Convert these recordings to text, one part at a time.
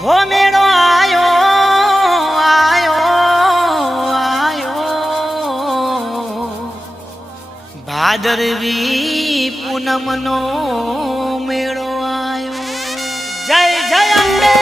હો મેળો આયો આયો આયો ભાદરવી પૂનમનો મેળો આયો જય જય અંબે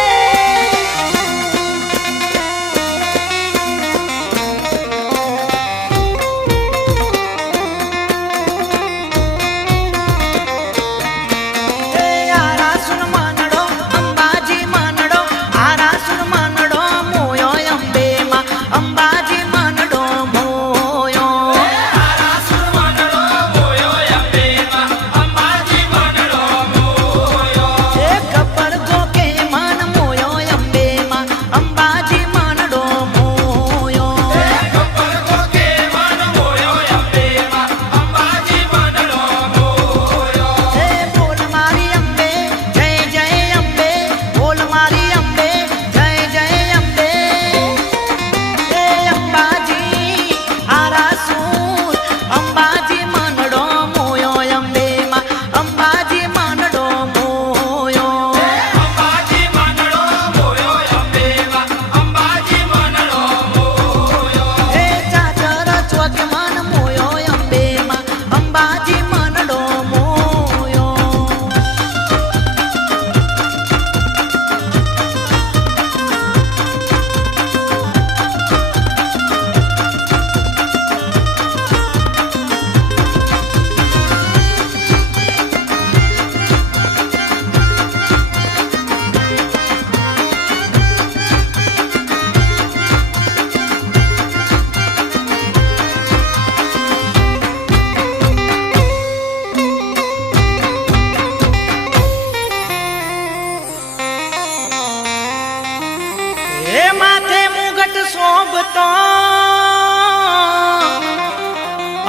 શોભતો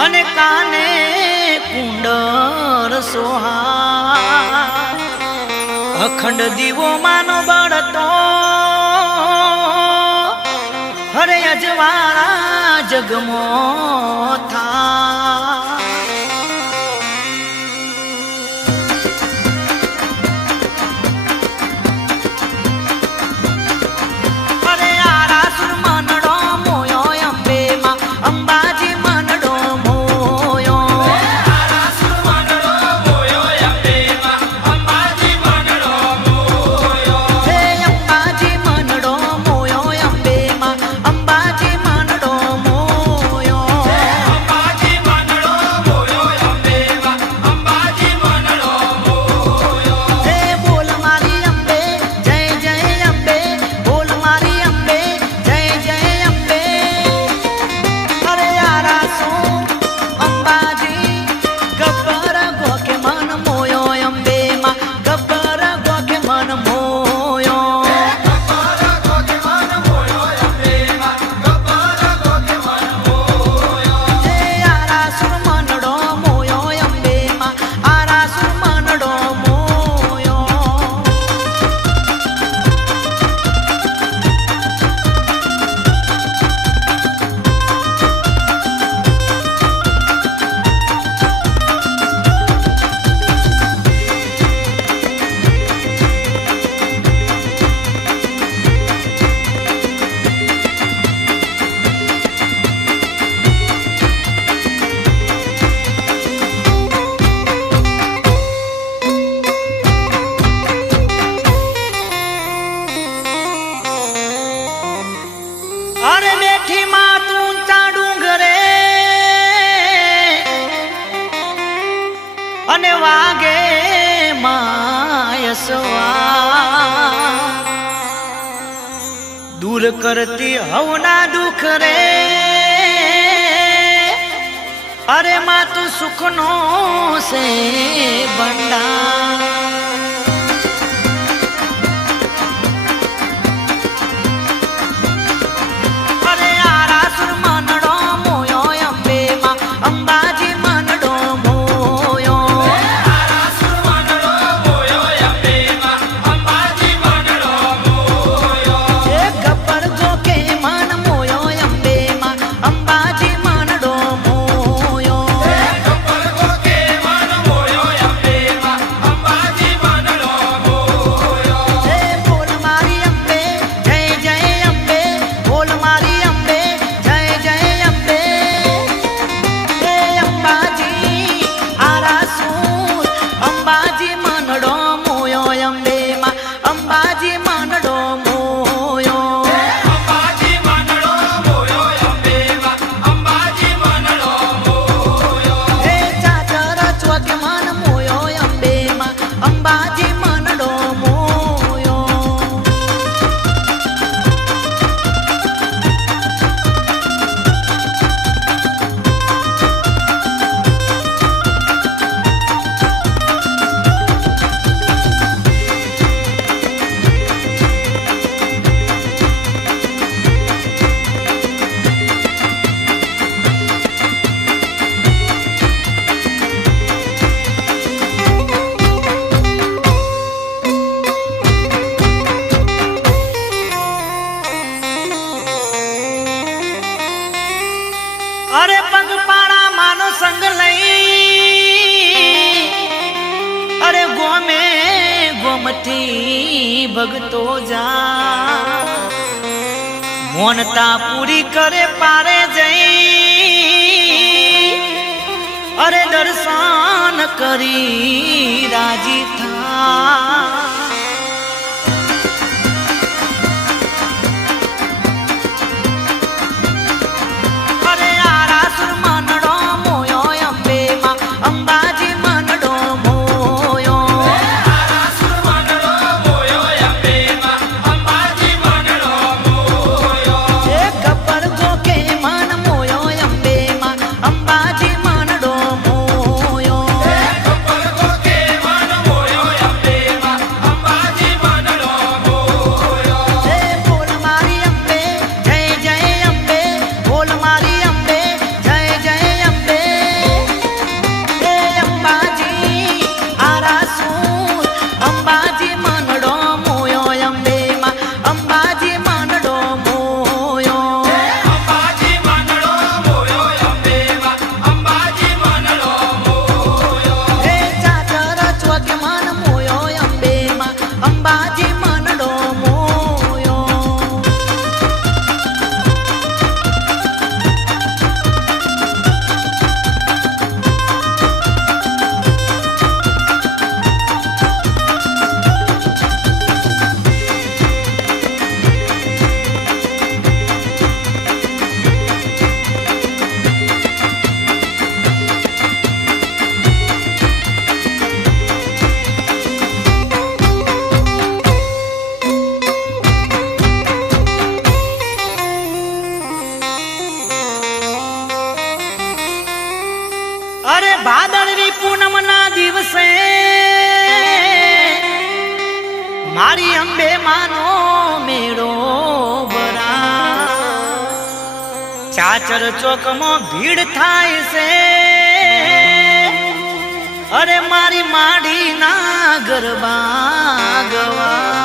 અને કાને કુંડર સોહા અખંડ દીવો માનો બળતો હરે અજવાળા જગમો થા અને વાગે માયસવા દૂર કરતી હવના દુઃખ રે અરે માં તું સુખનો સે બંડા અંબાજી માનડો મોયો અંબાજી માનડો મોયો અંબેમાં અંબાજી માનડો મોયો હે ચાચર ચોકે માન મોયો અંબેમાં અંબાજી માનડો મોયો અરે પગપાળા માનો સંગ લઈ અરે ગોમે ગોમથી ભગતો જા મોનતા પૂરી કરે પારે જઈ અરે દર્શન કરી રાજી થા અંબાજી માનડો મોયો આરાસુર માનડો મોયો અંબેમાં અંબાજી માનડો મોયો એ ગબ્બર ગોકે માન મોયો અંબેમાં અંબાજી માનડો મોયો ગબ્બર ગોકે માન મોયો અંબેમાં અંબાજી માનડો મોયો એ બોલ મારી અંબે જય જય અંબે બોલ મારી અંબે જય જય અંબે એ અંબાજી આરાસુર અંબાજી માનડો મોયો અંબેમાં અંબાજી માનડો મોયો અંબાજી માનડો મોયો અંબેમાં અંબાજી માનડો મોયો હે ચાચર ચોકે માન મોયો અંબેમાં અંબાજી માનડો મોયો અરે ભાદરવી પૂનમ ના દિવસે મારી અંબે માનો મેળો ભરા ચાચર ચોકમાં ભીડ થાય છે અરે મારી માડી ના ગરબા ગવા